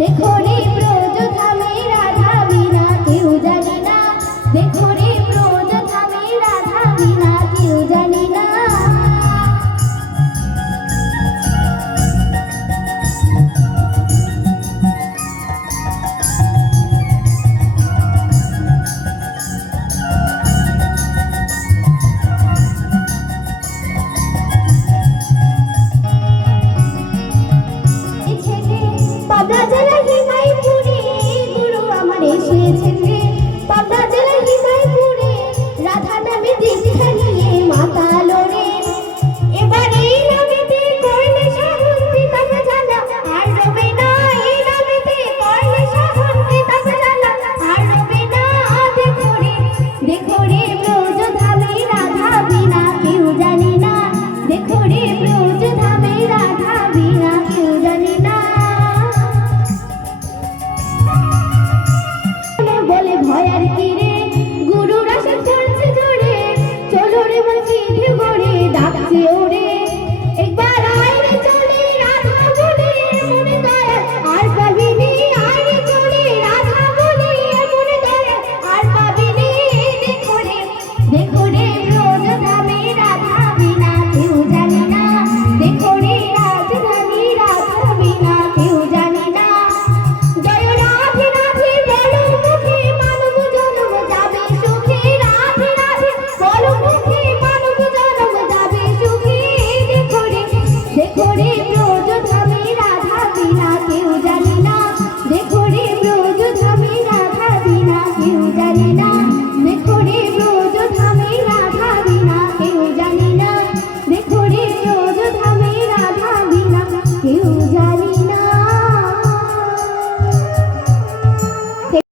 দেখো রে ব্রজ ধামে রাধা বিনা কেউ জানে না, দেখো রে ব্রজ ধামে রাধা বিনা কেউ জানে না। পাবনা জেলা হিমাইপুরে গুরু আমার এসেছেন রে, পাবনা জেলা হিমাইপুরে রাধা নামে দীক্ষা নিয়ে মাতালো রে। এবার এই নামেতে করলে শান্তি তাকে জানা আর রবে না, এই নামেতে করলে শান্তি তাকে জানা আর রবে না। দেখো রে ব্রজ ধামে রাধা বিনা কেউ জানে না, দেখো রে ব্রজ ধামে রাধা বিনা কেউ জানে না। বলে ভয় আর কি রে, গুরুর আশা চলছে জোরে, চলো রে বলছি গড়ে ডাকছে ওরে। একবার আয় রে চলে রাধা বলে মনে দয়া আর